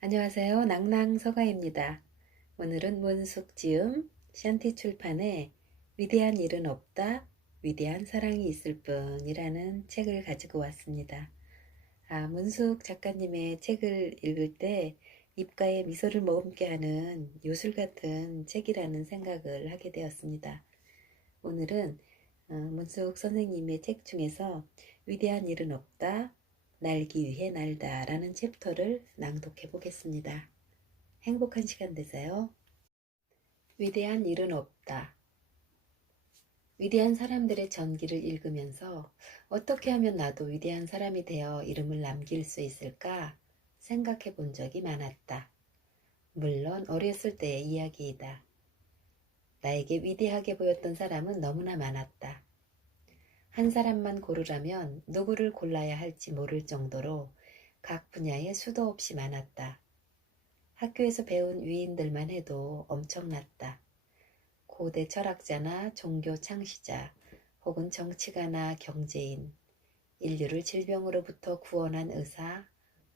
안녕하세요. 낭낭서가입니다. 오늘은 문숙 지음 샨티 출판의 위대한 일은 없다, 위대한 사랑이 있을 뿐이라는 책을 가지고 왔습니다. 아, 문숙 작가님의 책을 읽을 때 입가에 미소를 머금게 하는 요술 같은 책이라는 생각을 하게 되었습니다. 오늘은 어, 문숙 선생님의 책 중에서 위대한 일은 없다, 날기 위해 날다 라는 챕터를 낭독해 보겠습니다. 행복한 시간 되세요. 위대한 일은 없다. 위대한 사람들의 전기를 읽으면서 어떻게 하면 나도 위대한 사람이 되어 이름을 남길 수 있을까 생각해 본 적이 많았다. 물론 어렸을 때의 이야기이다. 나에게 위대하게 보였던 사람은 너무나 많았다. 한 사람만 고르라면 누구를 골라야 할지 모를 정도로 각 분야에 수도 없이 많았다. 학교에서 배운 위인들만 해도 엄청났다. 고대 철학자나 종교 창시자 혹은 정치가나 경제인, 인류를 질병으로부터 구원한 의사,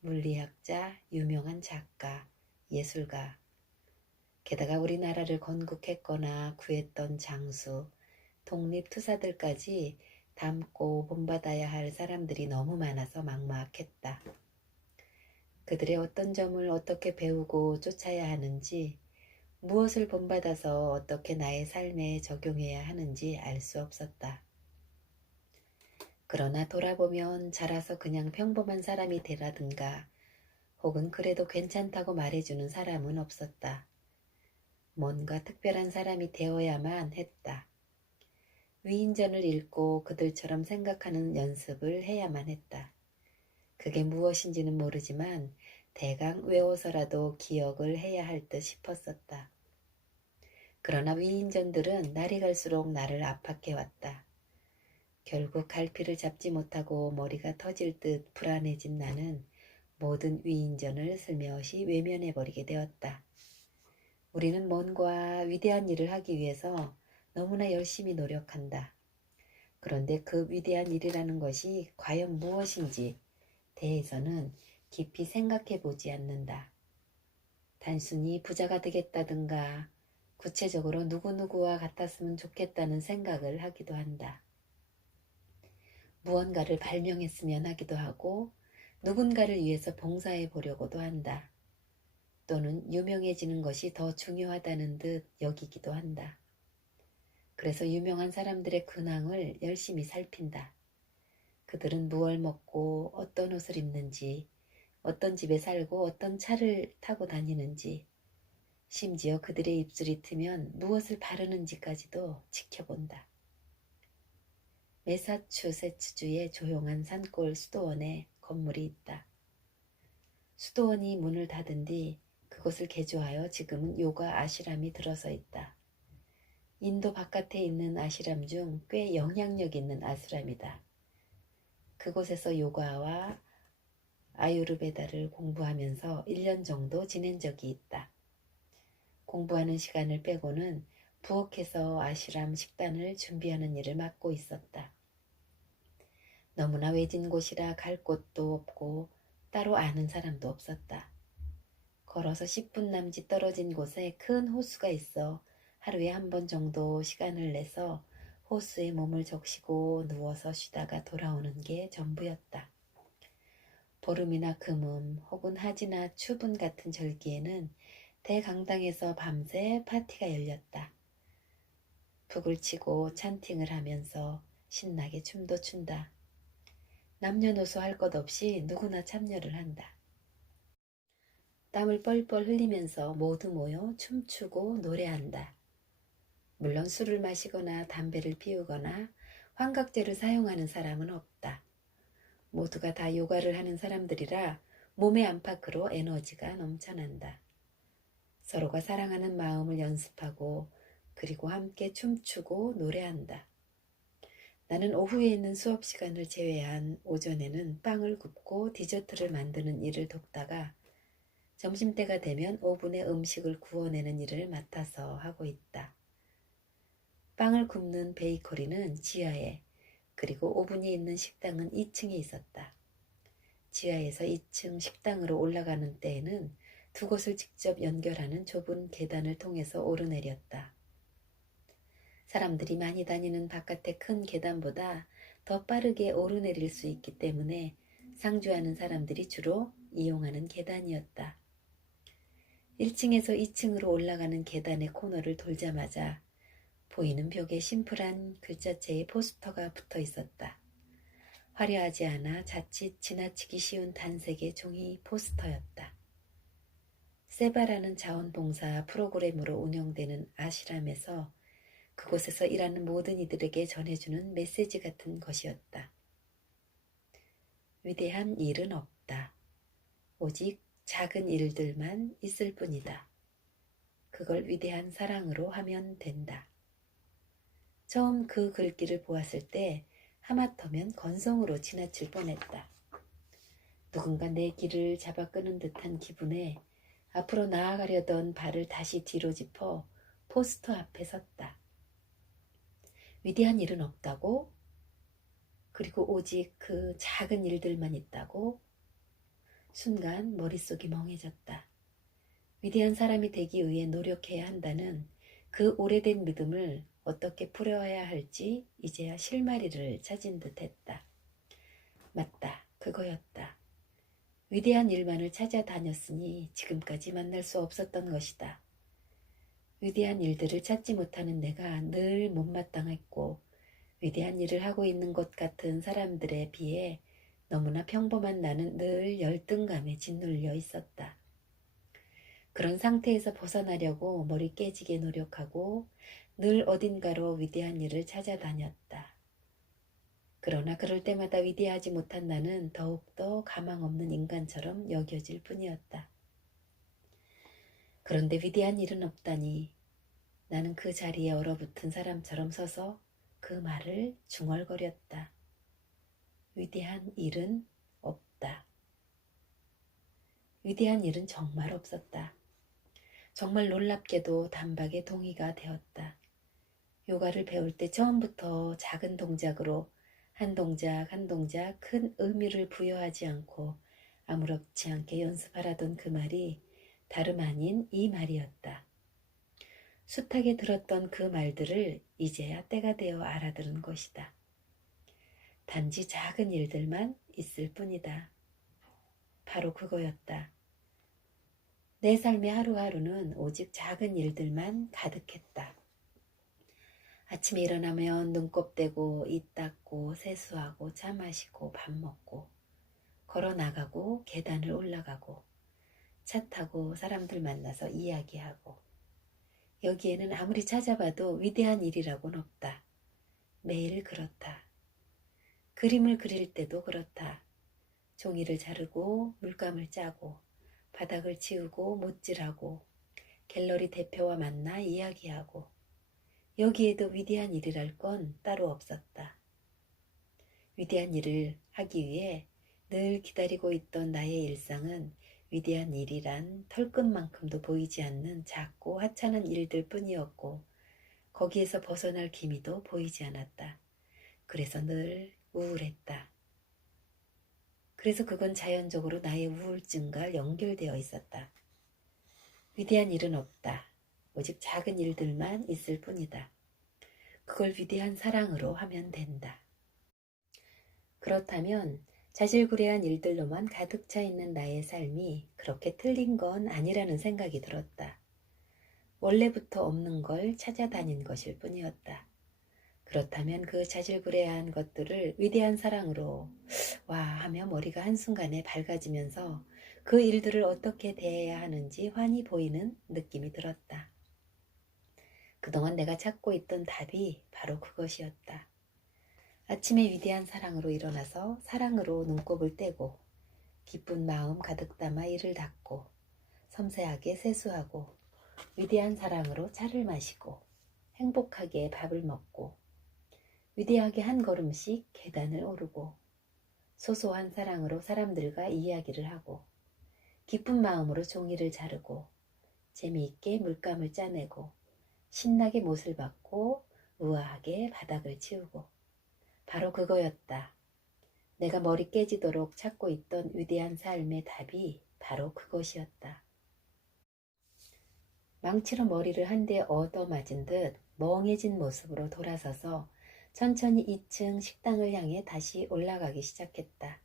물리학자, 유명한 작가, 예술가, 게다가 우리나라를 건국했거나 구했던 장수, 독립투사들까지 닮고 본받아야 할 사람들이 너무 많아서 막막했다. 그들의 어떤 점을 어떻게 배우고 쫓아야 하는지, 무엇을 본받아서 어떻게 나의 삶에 적용해야 하는지 알 수 없었다. 그러나 돌아보면 자라서 그냥 평범한 사람이 되라든가, 혹은 그래도 괜찮다고 말해주는 사람은 없었다. 뭔가 특별한 사람이 되어야만 했다. 위인전을 읽고 그들처럼 생각하는 연습을 해야만 했다. 그게 무엇인지는 모르지만 대강 외워서라도 기억을 해야 할 듯 싶었었다. 그러나 위인전들은 날이 갈수록 나를 압박해 왔다. 결국 갈피를 잡지 못하고 머리가 터질 듯 불안해진 나는 모든 위인전을 슬며시 외면해버리게 되었다. 우리는 뭔가 위대한 일을 하기 위해서 너무나 열심히 노력한다. 그런데 그 위대한 일이라는 것이 과연 무엇인지 대해서는 깊이 생각해 보지 않는다. 단순히 부자가 되겠다든가 구체적으로 누구누구와 같았으면 좋겠다는 생각을 하기도 한다. 무언가를 발명했으면 하기도 하고 누군가를 위해서 봉사해 보려고도 한다. 또는 유명해지는 것이 더 중요하다는 듯 여기기도 한다. 그래서 유명한 사람들의 근황을 열심히 살핀다. 그들은 무얼 먹고 어떤 옷을 입는지, 어떤 집에 살고 어떤 차를 타고 다니는지, 심지어 그들의 입술이 트면 무엇을 바르는지까지도 지켜본다. 메사추세츠주의 조용한 산골 수도원에 건물이 있다. 수도원이 문을 닫은 뒤 그곳을 개조하여 지금은 요가 아시람이 들어서 있다. 인도 바깥에 있는 아시람 중 꽤 영향력 있는 아스람이다. 그곳에서 요가와 아유르베다를 공부하면서 1년 정도 지낸 적이 있다. 공부하는 시간을 빼고는 부엌에서 아시람 식단을 준비하는 일을 맡고 있었다. 너무나 외진 곳이라 갈 곳도 없고 따로 아는 사람도 없었다. 걸어서 10분 남짓 떨어진 곳에 큰 호수가 있어 하루에 한 번 정도 시간을 내서 호수에 몸을 적시고 누워서 쉬다가 돌아오는 게 전부였다. 보름이나 금음 혹은 하지나 추분 같은 절기에는 대강당에서 밤새 파티가 열렸다. 북을 치고 찬팅을 하면서 신나게 춤도 춘다. 남녀노소 할 것 없이 누구나 참여를 한다. 땀을 뻘뻘 흘리면서 모두 모여 춤추고 노래한다. 물론 술을 마시거나 담배를 피우거나 환각제를 사용하는 사람은 없다. 모두가 다 요가를 하는 사람들이라 몸의 안팎으로 에너지가 넘쳐난다. 서로가 사랑하는 마음을 연습하고 그리고 함께 춤추고 노래한다. 나는 오후에 있는 수업 시간을 제외한 오전에는 빵을 굽고 디저트를 만드는 일을 돕다가 점심때가 되면 오븐에 음식을 구워내는 일을 맡아서 하고 있다. 빵을 굽는 베이커리는 지하에 그리고 오븐이 있는 식당은 2층에 있었다. 지하에서 2층 식당으로 올라가는 때에는 두 곳을 직접 연결하는 좁은 계단을 통해서 오르내렸다. 사람들이 많이 다니는 바깥의 큰 계단보다 더 빠르게 오르내릴 수 있기 때문에 상주하는 사람들이 주로 이용하는 계단이었다. 1층에서 2층으로 올라가는 계단의 코너를 돌자마자 보이는 벽에 심플한 글자체의 포스터가 붙어 있었다. 화려하지 않아 자칫 지나치기 쉬운 단색의 종이 포스터였다. 세바라는 자원봉사 프로그램으로 운영되는 아시람에서 그곳에서 일하는 모든 이들에게 전해주는 메시지 같은 것이었다. 위대한 일은 없다. 오직 작은 일들만 있을 뿐이다. 그걸 위대한 사랑으로 하면 된다. 처음 그 글귀를 보았을 때 하마터면 건성으로 지나칠 뻔했다. 누군가 내 길을 잡아 끄는 듯한 기분에 앞으로 나아가려던 발을 다시 뒤로 짚어 포스터 앞에 섰다. 위대한 일은 없다고? 그리고 오직 그 작은 일들만 있다고? 순간 머릿속이 멍해졌다. 위대한 사람이 되기 위해 노력해야 한다는 그 오래된 믿음을 어떻게 풀어야 할지 이제야 실마리를 찾은 듯 했다. 맞다. 그거였다. 위대한 일만을 찾아다녔으니 지금까지 만날 수 없었던 것이다. 위대한 일들을 찾지 못하는 내가 늘 못마땅했고 위대한 일을 하고 있는 것 같은 사람들에 비해 너무나 평범한 나는 늘 열등감에 짓눌려 있었다. 그런 상태에서 벗어나려고 머리 깨지게 노력하고 늘 어딘가로 위대한 일을 찾아다녔다. 그러나 그럴 때마다 위대하지 못한 나는 더욱더 가망 없는 인간처럼 여겨질 뿐이었다. 그런데 위대한 일은 없다니 나는 그 자리에 얼어붙은 사람처럼 서서 그 말을 중얼거렸다. 위대한 일은 없다. 위대한 일은 정말 없었다. 정말 놀랍게도 단박에 동의가 되었다. 요가를 배울 때 처음부터 작은 동작으로 한 동작 한 동작 큰 의미를 부여하지 않고 아무렇지 않게 연습하라던 그 말이 다름 아닌 이 말이었다. 숱하게 들었던 그 말들을 이제야 때가 되어 알아들은 것이다. 단지 작은 일들만 있을 뿐이다. 바로 그거였다. 내 삶의 하루하루는 오직 작은 일들만 가득했다. 아침에 일어나면 눈곱 떼고 입 닦고 세수하고 차 마시고 밥 먹고 걸어 나가고 계단을 올라가고 차 타고 사람들 만나서 이야기하고 여기에는 아무리 찾아봐도 위대한 일이라고는 없다. 매일 그렇다. 그림을 그릴 때도 그렇다. 종이를 자르고 물감을 짜고 바닥을 치우고 못질하고 갤러리 대표와 만나 이야기하고 여기에도 위대한 일이랄 건 따로 없었다. 위대한 일을 하기 위해 늘 기다리고 있던 나의 일상은 위대한 일이란 털끝만큼도 보이지 않는 작고 하찮은 일들 뿐이었고 거기에서 벗어날 기미도 보이지 않았다. 그래서 늘 우울했다. 그래서 그건 자연적으로 나의 우울증과 연결되어 있었다. 위대한 일은 없다. 오직 작은 일들만 있을 뿐이다. 그걸 위대한 사랑으로 하면 된다. 그렇다면 자질구레한 일들로만 가득 차 있는 나의 삶이 그렇게 틀린 건 아니라는 생각이 들었다. 원래부터 없는 걸 찾아다닌 것일 뿐이었다. 그렇다면 그 자질구레한 것들을 위대한 사랑으로 와 하며 머리가 한순간에 밝아지면서 그 일들을 어떻게 대해야 하는지 환히 보이는 느낌이 들었다. 그동안 내가 찾고 있던 답이 바로 그것이었다. 아침에 위대한 사랑으로 일어나서 사랑으로 눈곱을 떼고 기쁜 마음 가득 담아 이를 닦고 섬세하게 세수하고 위대한 사랑으로 차를 마시고 행복하게 밥을 먹고 위대하게 한 걸음씩 계단을 오르고 소소한 사랑으로 사람들과 이야기를 하고 기쁜 마음으로 종이를 자르고 재미있게 물감을 짜내고 신나게 못을 받고 우아하게 바닥을 치우고 바로 그거였다. 내가 머리 깨지도록 찾고 있던 위대한 삶의 답이 바로 그것이었다. 망치로 머리를 한 대 얻어맞은 듯 멍해진 모습으로 돌아서서 천천히 2층 식당을 향해 다시 올라가기 시작했다.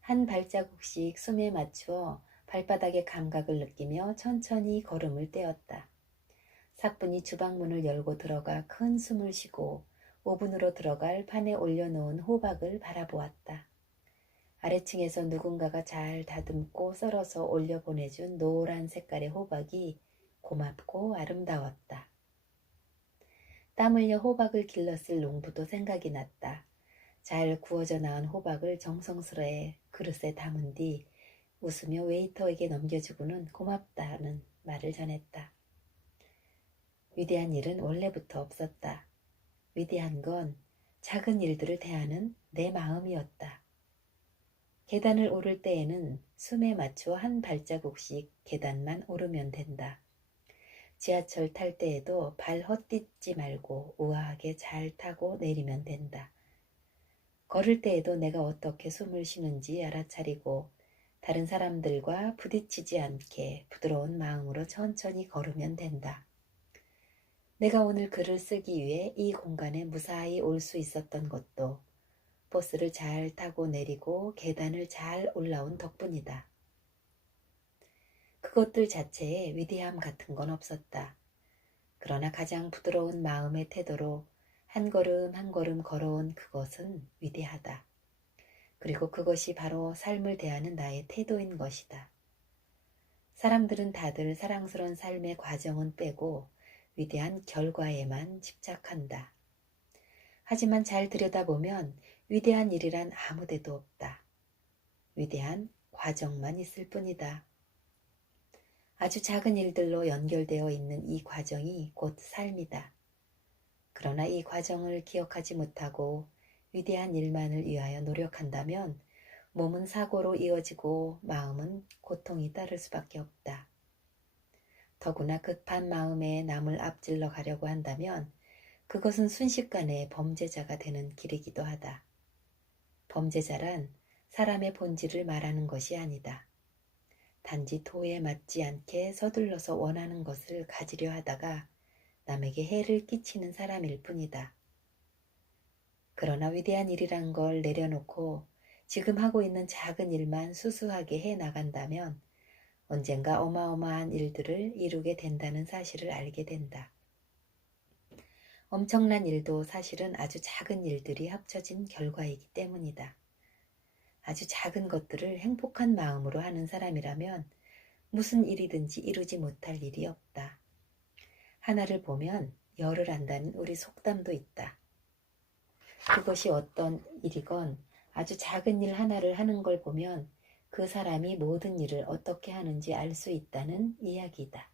한 발자국씩 숨에 맞추어 발바닥의 감각을 느끼며 천천히 걸음을 떼었다. 사뿐히 주방문을 열고 들어가 큰 숨을 쉬고 오븐으로 들어갈 판에 올려놓은 호박을 바라보았다. 아래층에서 누군가가 잘 다듬고 썰어서 올려 보내준 노란 색깔의 호박이 고맙고 아름다웠다. 땀 흘려 호박을 길렀을 농부도 생각이 났다. 잘 구워져 나온 호박을 정성스레 그릇에 담은 뒤 웃으며 웨이터에게 넘겨주고는 고맙다는 말을 전했다. 위대한 일은 원래부터 없었다. 위대한 건 작은 일들을 대하는 내 마음이었다. 계단을 오를 때에는 숨에 맞추어 한 발자국씩 계단만 오르면 된다. 지하철 탈 때에도 발 헛디지 말고 우아하게 잘 타고 내리면 된다. 걸을 때에도 내가 어떻게 숨을 쉬는지 알아차리고 다른 사람들과 부딪히지 않게 부드러운 마음으로 천천히 걸으면 된다. 내가 오늘 글을 쓰기 위해 이 공간에 무사히 올 수 있었던 것도 버스를 잘 타고 내리고 계단을 잘 올라온 덕분이다. 그것들 자체에 위대함 같은 건 없었다. 그러나 가장 부드러운 마음의 태도로 한 걸음 한 걸음 걸어온 그것은 위대하다. 그리고 그것이 바로 삶을 대하는 나의 태도인 것이다. 사람들은 다들 사랑스러운 삶의 과정은 빼고 위대한 결과에만 집착한다. 하지만 잘 들여다보면 위대한 일이란 아무데도 없다. 위대한 과정만 있을 뿐이다. 아주 작은 일들로 연결되어 있는 이 과정이 곧 삶이다. 그러나 이 과정을 기억하지 못하고 위대한 일만을 위하여 노력한다면 몸은 사고로 이어지고 마음은 고통이 따를 수밖에 없다. 더구나 급한 마음에 남을 앞질러 가려고 한다면 그것은 순식간에 범죄자가 되는 길이기도 하다. 범죄자란 사람의 본질을 말하는 것이 아니다. 단지 도에 맞지 않게 서둘러서 원하는 것을 가지려 하다가 남에게 해를 끼치는 사람일 뿐이다. 그러나 위대한 일이란 걸 내려놓고 지금 하고 있는 작은 일만 수수하게 해 나간다면 언젠가 어마어마한 일들을 이루게 된다는 사실을 알게 된다. 엄청난 일도 사실은 아주 작은 일들이 합쳐진 결과이기 때문이다. 아주 작은 것들을 행복한 마음으로 하는 사람이라면 무슨 일이든지 이루지 못할 일이 없다. 하나를 보면 열을 안다는 우리 속담도 있다. 그것이 어떤 일이건 아주 작은 일 하나를 하는 걸 보면 그 사람이 모든 일을 어떻게 하는지 알 수 있다는 이야기다.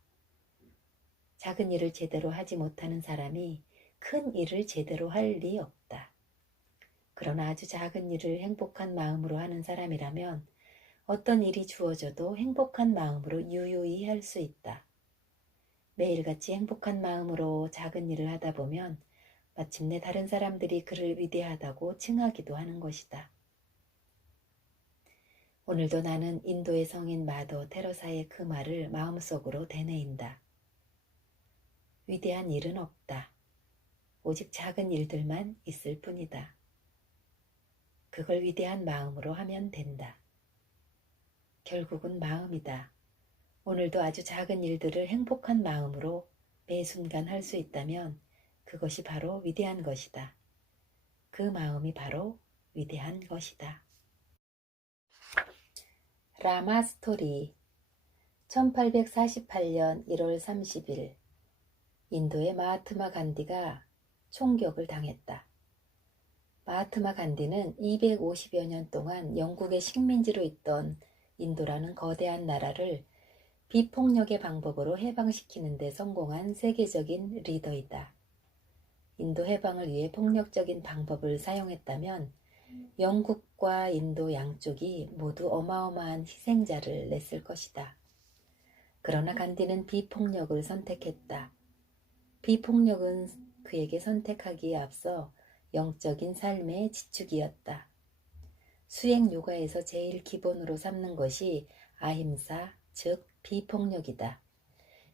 작은 일을 제대로 하지 못하는 사람이 큰 일을 제대로 할 리 없다. 그러나 아주 작은 일을 행복한 마음으로 하는 사람이라면 어떤 일이 주어져도 행복한 마음으로 유유히 할 수 있다. 매일같이 행복한 마음으로 작은 일을 하다 보면 마침내 다른 사람들이 그를 위대하다고 칭하기도 하는 것이다. 오늘도 나는 인도의 성인 마도 테러사의 그 말을 마음속으로 되뇌인다. 위대한 일은 없다. 오직 작은 일들만 있을 뿐이다. 그걸 위대한 마음으로 하면 된다. 결국은 마음이다. 오늘도 아주 작은 일들을 행복한 마음으로 매 순간 할 수 있다면 그것이 바로 위대한 것이다. 그 마음이 바로 위대한 것이다. 라마 스토리 1848년 1월 30일 인도의 마하트마 간디가 총격을 당했다. 마하트마 간디는 250여 년 동안 영국의 식민지로 있던 인도라는 거대한 나라를 비폭력의 방법으로 해방시키는 데 성공한 세계적인 리더이다. 인도 해방을 위해 폭력적인 방법을 사용했다면 영국과 인도 양쪽이 모두 어마어마한 희생자를 냈을 것이다. 그러나 간디는 비폭력을 선택했다. 비폭력은 그에게 선택하기에 앞서 영적인 삶의 지축이었다. 수행 요가에서 제일 기본으로 삼는 것이 아힘사, 즉 비폭력이다.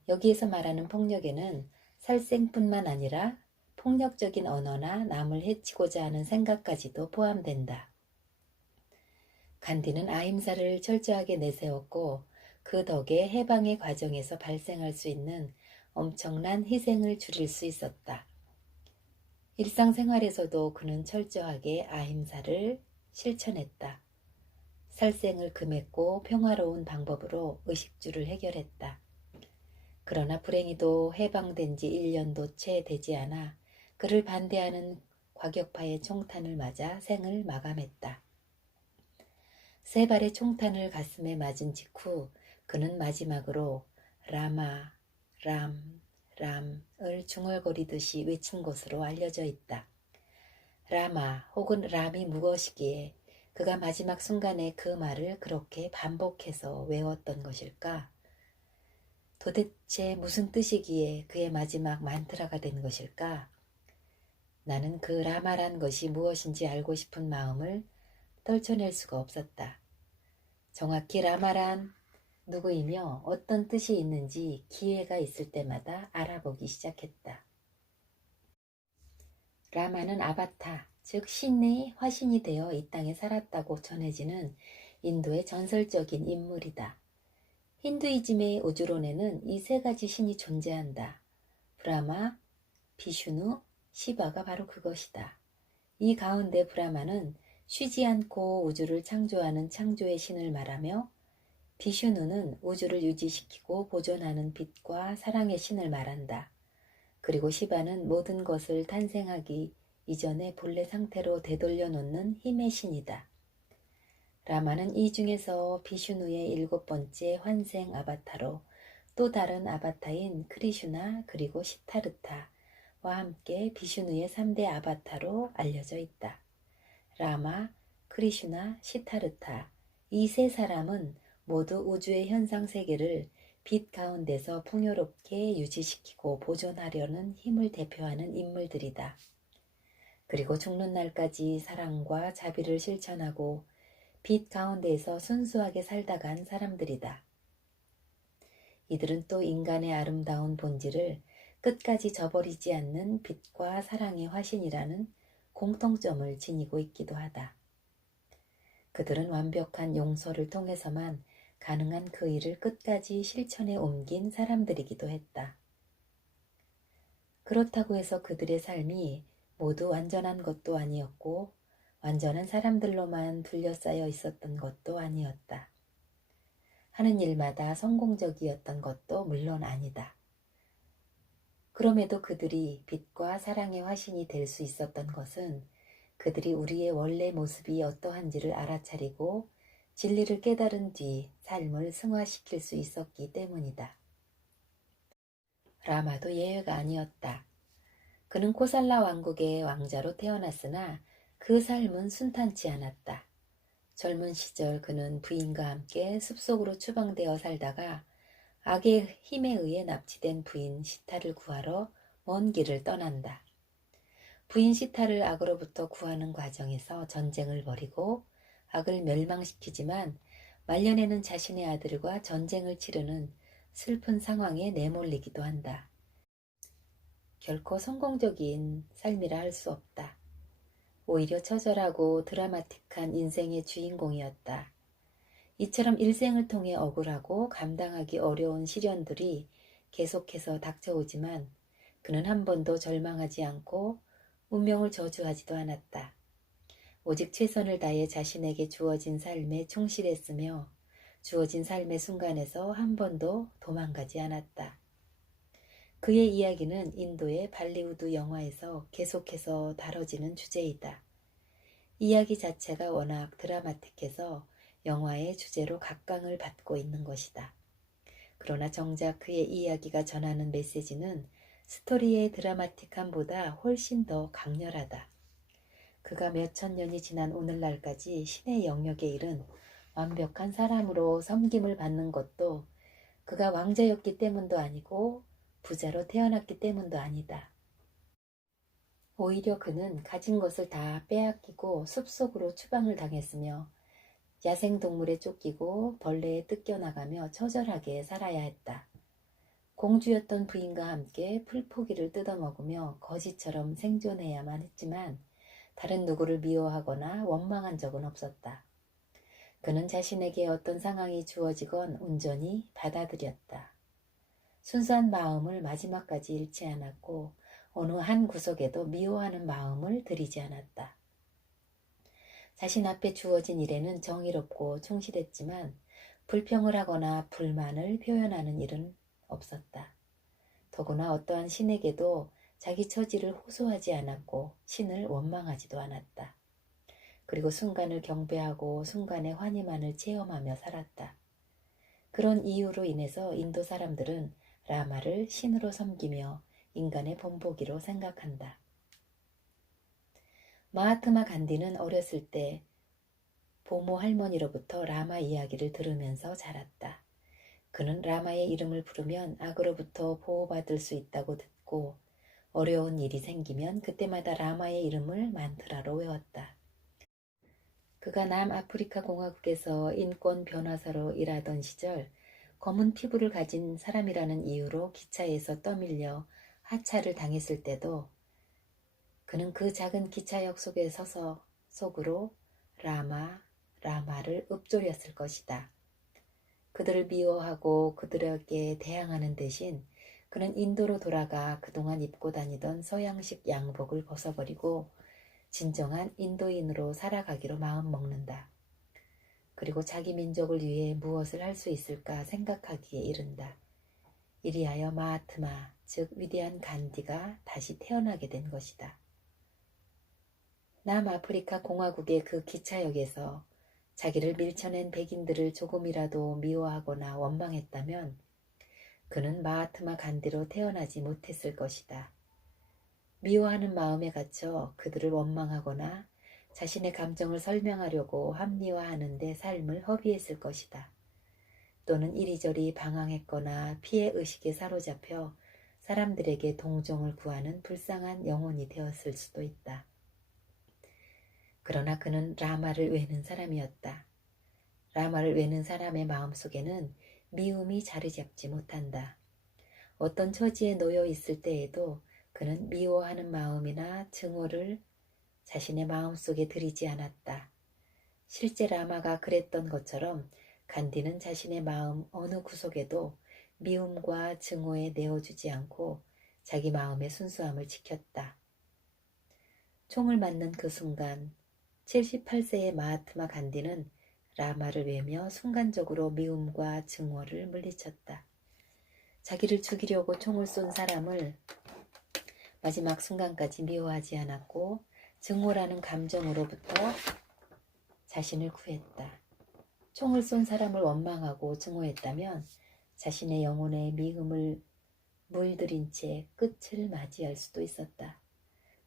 여기에서 말하는 폭력에는 살생뿐만 아니라 폭력적인 언어나 남을 해치고자 하는 생각까지도 포함된다. 간디는 아임사를 철저하게 내세웠고 그 덕에 해방의 과정에서 발생할 수 있는 엄청난 희생을 줄일 수 있었다. 일상생활에서도 그는 철저하게 아임사를 실천했다. 살생을 금했고 평화로운 방법으로 의식주를 해결했다. 그러나 불행히도 해방된 지 1년도 채 되지 않아 그를 반대하는 과격파의 총탄을 맞아 생을 마감했다. 세 발의 총탄을 가슴에 맞은 직후 그는 마지막으로 라마, 람, 람을 중얼거리듯이 외친 것으로 알려져 있다. 라마 혹은 람이 무엇이기에 그가 마지막 순간에 그 말을 그렇게 반복해서 외웠던 것일까? 도대체 무슨 뜻이기에 그의 마지막 만트라가 된 것일까? 나는 그 라마란 것이 무엇인지 알고 싶은 마음을 떨쳐낼 수가 없었다. 정확히 라마란 누구이며 어떤 뜻이 있는지 기회가 있을 때마다 알아보기 시작했다. 라마는 아바타, 즉 신의 화신이 되어 이 땅에 살았다고 전해지는 인도의 전설적인 인물이다. 힌두이즘의 우주론에는 이 세 가지 신이 존재한다. 브라마, 비슈누, 시바가 바로 그것이다. 이 가운데 브라마는 쉬지 않고 우주를 창조하는 창조의 신을 말하며 비슈누는 우주를 유지시키고 보존하는 빛과 사랑의 신을 말한다. 그리고 시바는 모든 것을 탄생하기 이전에 본래 상태로 되돌려 놓는 힘의 신이다. 라마는 이 중에서 비슈누의 일곱 번째 환생 아바타로 또 다른 아바타인 크리슈나 그리고 시타르타 와 함께 비슈누의 3대 아바타로 알려져 있다. 라마, 크리슈나, 시타르타 이 세 사람은 모두 우주의 현상 세계를 빛 가운데서 풍요롭게 유지시키고 보존하려는 힘을 대표하는 인물들이다. 그리고 죽는 날까지 사랑과 자비를 실천하고 빛 가운데에서 순수하게 살다 간 사람들이다. 이들은 또 인간의 아름다운 본질을 끝까지 저버리지 않는 빛과 사랑의 화신이라는 공통점을 지니고 있기도 하다. 그들은 완벽한 용서를 통해서만 가능한 그 일을 끝까지 실천에 옮긴 사람들이기도 했다. 그렇다고 해서 그들의 삶이 모두 완전한 것도 아니었고 완전한 사람들로만 둘러싸여 있었던 것도 아니었다. 하는 일마다 성공적이었던 것도 물론 아니다. 그럼에도 그들이 빛과 사랑의 화신이 될 수 있었던 것은 그들이 우리의 원래 모습이 어떠한지를 알아차리고 진리를 깨달은 뒤 삶을 승화시킬 수 있었기 때문이다. 라마도 예외가 아니었다. 그는 코살라 왕국의 왕자로 태어났으나 그 삶은 순탄치 않았다. 젊은 시절 그는 부인과 함께 숲속으로 추방되어 살다가 악의 힘에 의해 납치된 부인 시타를 구하러 먼 길을 떠난다. 부인 시타를 악으로부터 구하는 과정에서 전쟁을 벌이고 악을 멸망시키지만 말년에는 자신의 아들과 전쟁을 치르는 슬픈 상황에 내몰리기도 한다. 결코 성공적인 삶이라 할 수 없다. 오히려 처절하고 드라마틱한 인생의 주인공이었다. 이처럼 일생을 통해 억울하고 감당하기 어려운 시련들이 계속해서 닥쳐오지만 그는 한 번도 절망하지 않고 운명을 저주하지도 않았다. 오직 최선을 다해 자신에게 주어진 삶에 충실했으며 주어진 삶의 순간에서 한 번도 도망가지 않았다. 그의 이야기는 인도의 발리우드 영화에서 계속해서 다뤄지는 주제이다. 이야기 자체가 워낙 드라마틱해서 영화의 주제로 각광을 받고 있는 것이다. 그러나 정작 그의 이야기가 전하는 메시지는 스토리의 드라마틱함보다 훨씬 더 강렬하다. 그가 몇천 년이 지난 오늘날까지 신의 영역에 이른 완벽한 사람으로 섬김을 받는 것도 그가 왕자였기 때문도 아니고 부자로 태어났기 때문도 아니다. 오히려 그는 가진 것을 다 빼앗기고 숲속으로 추방을 당했으며 야생동물에 쫓기고 벌레에 뜯겨나가며 처절하게 살아야 했다. 공주였던 부인과 함께 풀포기를 뜯어먹으며 거지처럼 생존해야만 했지만 다른 누구를 미워하거나 원망한 적은 없었다. 그는 자신에게 어떤 상황이 주어지건 온전히 받아들였다. 순수한 마음을 마지막까지 잃지 않았고 어느 한 구석에도 미워하는 마음을 들이지 않았다. 자신 앞에 주어진 일에는 정의롭고 충실했지만 불평을 하거나 불만을 표현하는 일은 없었다. 더구나 어떠한 신에게도 자기 처지를 호소하지 않았고 신을 원망하지도 않았다. 그리고 순간을 경배하고 순간의 환희만을 체험하며 살았다. 그런 이유로 인해서 인도 사람들은 라마를 신으로 섬기며 인간의 본보기로 생각한다. 마하트마 간디는 어렸을 때 보모 할머니로부터 라마 이야기를 들으면서 자랐다. 그는 라마의 이름을 부르면 악으로부터 보호받을 수 있다고 듣고 어려운 일이 생기면 그때마다 라마의 이름을 만트라로 외웠다. 그가 남아프리카 공화국에서 인권 변호사로 일하던 시절 검은 피부를 가진 사람이라는 이유로 기차에서 떠밀려 하차를 당했을 때도 그는 그 작은 기차역 속에 서서 속으로 라마, 라마를 읊조렸을 것이다. 그들을 미워하고 그들에게 대항하는 대신 그는 인도로 돌아가 그동안 입고 다니던 서양식 양복을 벗어버리고 진정한 인도인으로 살아가기로 마음먹는다. 그리고 자기 민족을 위해 무엇을 할 수 있을까 생각하기에 이른다. 이리하여 마하트마, 즉 위대한 간디가 다시 태어나게 된 것이다. 남아프리카 공화국의 그 기차역에서 자기를 밀쳐낸 백인들을 조금이라도 미워하거나 원망했다면 그는 마하트마 간디로 태어나지 못했을 것이다. 미워하는 마음에 갇혀 그들을 원망하거나 자신의 감정을 설명하려고 합리화하는 데 삶을 허비했을 것이다. 또는 이리저리 방황했거나 피해 의식에 사로잡혀 사람들에게 동정을 구하는 불쌍한 영혼이 되었을 수도 있다. 그러나 그는 라마를 외는 사람이었다. 라마를 외는 사람의 마음속에는 미움이 자리 잡지 못한다. 어떤 처지에 놓여 있을 때에도 그는 미워하는 마음이나 증오를 자신의 마음속에 들이지 않았다. 실제 라마가 그랬던 것처럼 간디는 자신의 마음 어느 구석에도 미움과 증오에 내어주지 않고 자기 마음의 순수함을 지켰다. 총을 맞는 그 순간 78세의 마하트마 간디는 라마를 외며 순간적으로 미움과 증오를 물리쳤다. 자기를 죽이려고 총을 쏜 사람을 마지막 순간까지 미워하지 않았고 증오라는 감정으로부터 자신을 구했다. 총을 쏜 사람을 원망하고 증오했다면 자신의 영혼의 미움을 물들인 채 끝을 맞이할 수도 있었다.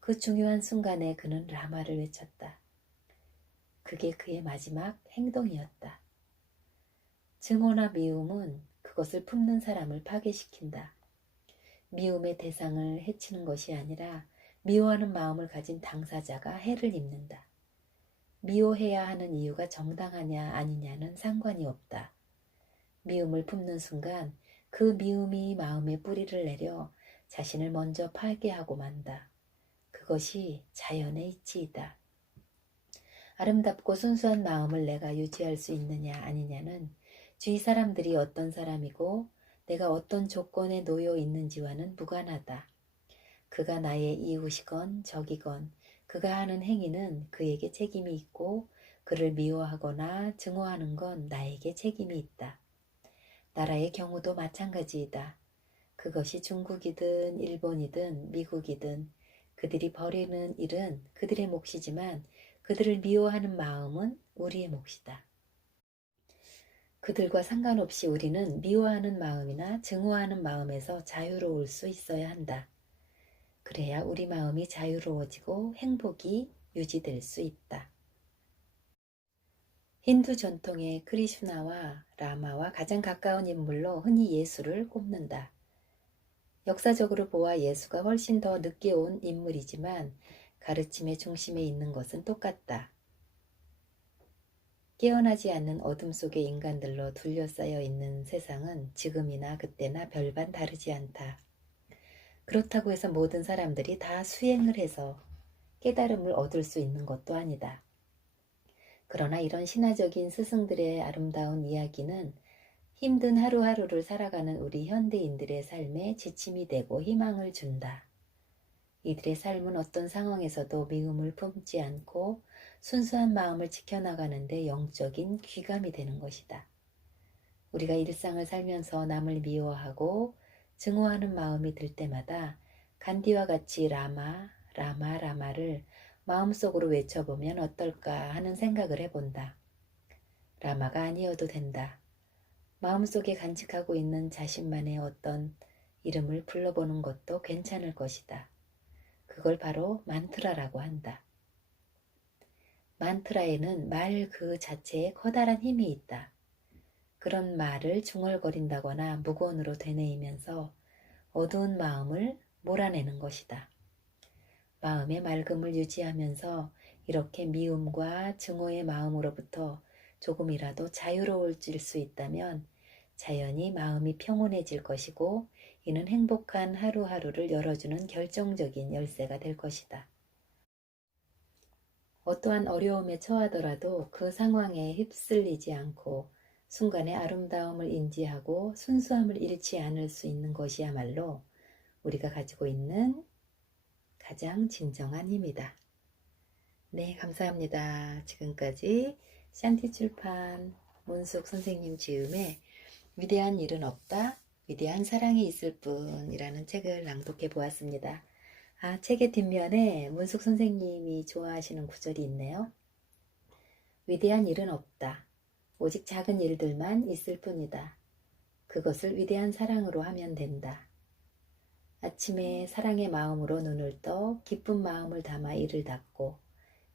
그 중요한 순간에 그는 라마를 외쳤다. 그게 그의 마지막 행동이었다. 증오나 미움은 그것을 품는 사람을 파괴시킨다. 미움의 대상을 해치는 것이 아니라 미워하는 마음을 가진 당사자가 해를 입는다. 미워해야 하는 이유가 정당하냐 아니냐는 상관이 없다. 미움을 품는 순간 그 미움이 마음에 뿌리를 내려 자신을 먼저 파괴하고 만다. 그것이 자연의 이치이다. 아름답고 순수한 마음을 내가 유지할 수 있느냐 아니냐는 주위 사람들이 어떤 사람이고 내가 어떤 조건에 놓여 있는지와는 무관하다. 그가 나의 이웃이건 적이건 그가 하는 행위는 그에게 책임이 있고 그를 미워하거나 증오하는 건 나에게 책임이 있다. 나라의 경우도 마찬가지이다. 그것이 중국이든 일본이든 미국이든 그들이 벌이는 일은 그들의 몫이지만 그들을 미워하는 마음은 우리의 몫이다. 그들과 상관없이 우리는 미워하는 마음이나 증오하는 마음에서 자유로울 수 있어야 한다. 그래야 우리 마음이 자유로워지고 행복이 유지될 수 있다. 힌두 전통의 크리슈나와 라마와 가장 가까운 인물로 흔히 예수를 꼽는다. 역사적으로 보아 예수가 훨씬 더 늦게 온 인물이지만 가르침의 중심에 있는 것은 똑같다. 깨어나지 않는 어둠 속의 인간들로 둘러싸여 있는 세상은 지금이나 그때나 별반 다르지 않다. 그렇다고 해서 모든 사람들이 다 수행을 해서 깨달음을 얻을 수 있는 것도 아니다. 그러나 이런 신화적인 스승들의 아름다운 이야기는 힘든 하루하루를 살아가는 우리 현대인들의 삶에 지침이 되고 희망을 준다. 이들의 삶은 어떤 상황에서도 미움을 품지 않고 순수한 마음을 지켜나가는데 영적인 귀감이 되는 것이다. 우리가 일상을 살면서 남을 미워하고 증오하는 마음이 들 때마다 간디와 같이 라마, 라마, 라마를 마음속으로 외쳐보면 어떨까 하는 생각을 해본다. 라마가 아니어도 된다. 마음속에 간직하고 있는 자신만의 어떤 이름을 불러보는 것도 괜찮을 것이다. 그걸 바로 만트라라고 한다. 만트라에는 말 그 자체에 커다란 힘이 있다. 그런 말을 중얼거린다거나 무건으로 되뇌이면서 어두운 마음을 몰아내는 것이다. 마음의 맑음을 유지하면서 이렇게 미움과 증오의 마음으로부터 조금이라도 자유로워질 수 있다면 자연히 마음이 평온해질 것이고 이는 행복한 하루하루를 열어주는 결정적인 열쇠가 될 것이다. 어떠한 어려움에 처하더라도 그 상황에 휩쓸리지 않고 순간의 아름다움을 인지하고 순수함을 잃지 않을 수 있는 것이야말로 우리가 가지고 있는 가장 진정한 힘이다. 네, 감사합니다. 지금까지 샨티 출판 문숙 선생님 지음의 위대한 일은 없다, 위대한 사랑이 있을 뿐이라는 책을 낭독해 보았습니다. 아, 책의 뒷면에 문숙 선생님이 좋아하시는 구절이 있네요. 위대한 일은 없다. 오직 작은 일들만 있을 뿐이다. 그것을 위대한 사랑으로 하면 된다. 아침에 사랑의 마음으로 눈을 떠 기쁜 마음을 담아 이를 닫고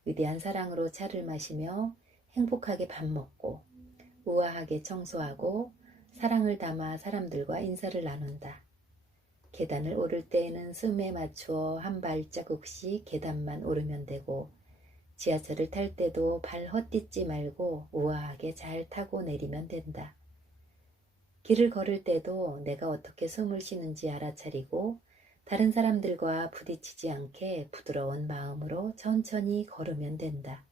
위대한 사랑으로 차를 마시며 행복하게 밥 먹고 우아하게 청소하고 사랑을 담아 사람들과 인사를 나눈다. 계단을 오를 때에는 숨에 맞추어 한 발자국씩 계단만 오르면 되고 지하철을 탈 때도 발 헛디지 말고 우아하게 잘 타고 내리면 된다. 길을 걸을 때도 내가 어떻게 숨을 쉬는지 알아차리고 다른 사람들과 부딪히지 않게 부드러운 마음으로 천천히 걸으면 된다.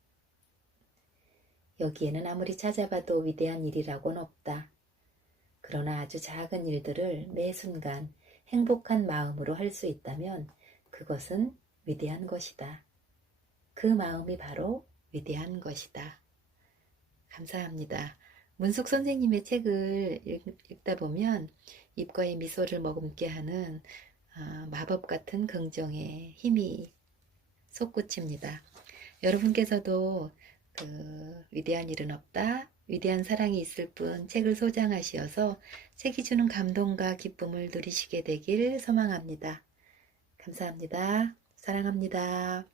여기에는 아무리 찾아봐도 위대한 일이라고는 없다. 그러나 아주 작은 일들을 매 순간 행복한 마음으로 할 수 있다면 그것은 위대한 것이다. 그 마음이 바로 위대한 것이다. 감사합니다. 문숙 선생님의 책을 읽다 보면 입가에 미소를 머금게 하는 아, 마법 같은 긍정의 힘이 솟구칩니다. 여러분께서도 그 위대한 일은 없다, 위대한 사랑이 있을 뿐 책을 소장하시어서 책이 주는 감동과 기쁨을 누리시게 되길 소망합니다. 감사합니다. 사랑합니다.